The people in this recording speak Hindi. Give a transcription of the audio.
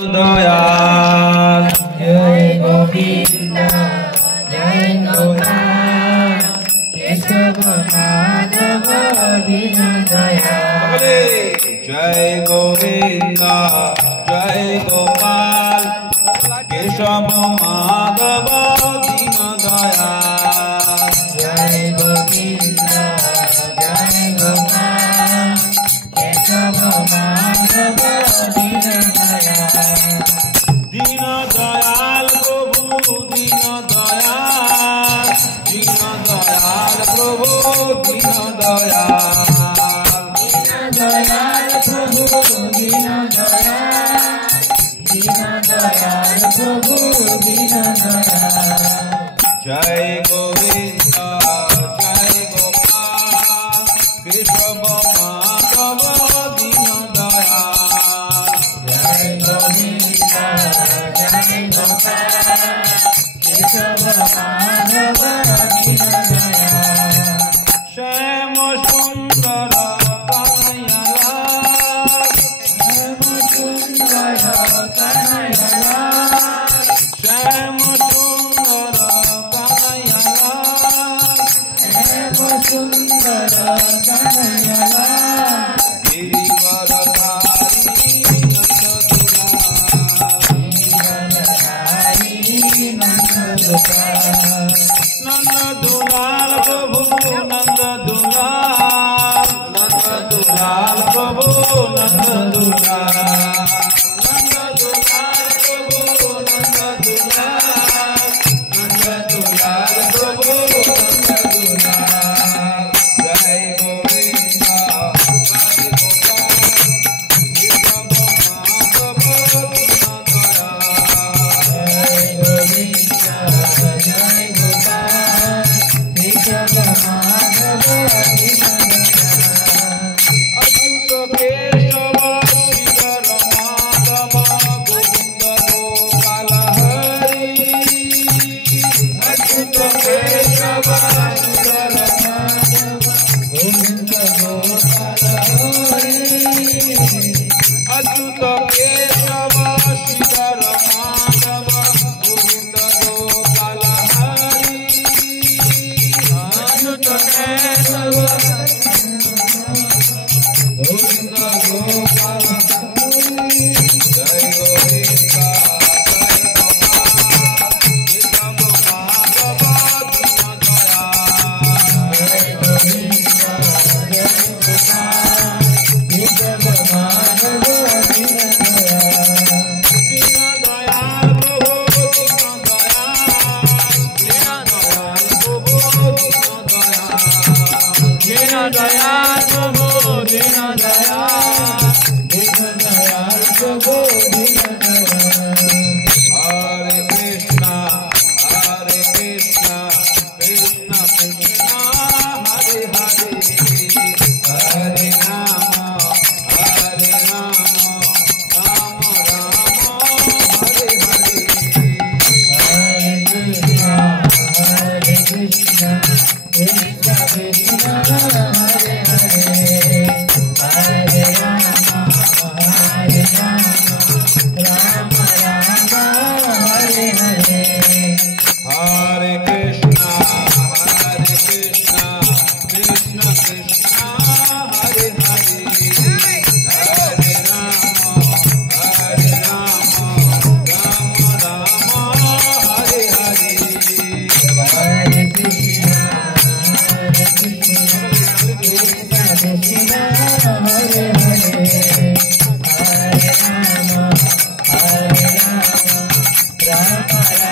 दयाल जय गोविंद जय गोपाल केशव माधव दीन दयाल जय गोविंद जय गोपाल केशव माधव दीन दयाल जय गोविंद जय गोपाल केशव माधव दीन दयाल दीन दयाल प्रभु दीन दयाल प्रभु दीन दयाल दयाल प्रभु दीन दयाल प्रभु दीन दयाल जय गोविंद जय गोपाल केशव माधव दीन दयाल जय गोविंद जय गोपाल केशव माधव दीन दयाल श्याम सुंदर कन्हैयालाल श्याम सुंदर कन्हैयालाल श्याम सुंदर कन्हैयालाल श्याम सुंदर कन्हैयालाल गिरिवरधारी नंददुलाल नंददुलाल प्रभु नंददुलाल नंददुलाल प्रभु नंददुलाल नंददुलाल प्रभु नंददुलाल नंददुलाल प्रभु नंददुलाल जय गोविंद जय गोपाल केशव माधव दीन दयाल अच्युत केशव श्रीधर माधव गोविंद गोपाल हरि अच्युत केशव श्रीधर माधव गोविंद गोपाल हरि अच्युत केशव श्रीधर माधव गोविंद गोपाल हरि अच्युत केशव गोविंद गोपाल जय गोविंद जय गोपाल केशव माधव दीन दयाल जय गोविंद जय गोपाल केशव माधव दीन दयाल दीन दयाल प्रभु दीन दयाल प्रभु दीन दयाल प्रभु दीन दयाल दीन दयाल प्रभु दीन दयाल हरे कृष्णा कृष्ण कृष्ण हरे हरे हरे राम राम राम हरे हरे हरे कृष्ण कृष्ण कृष्ण हरे हरे हरे राम राम राम हरे हरे हरे कृष्णा कृष्ण कृष्ण हरे हरे हरे राम राम हरे हरे हरे कृष्ण कृष्ण कृष्ण हरे हरे हरे राम राम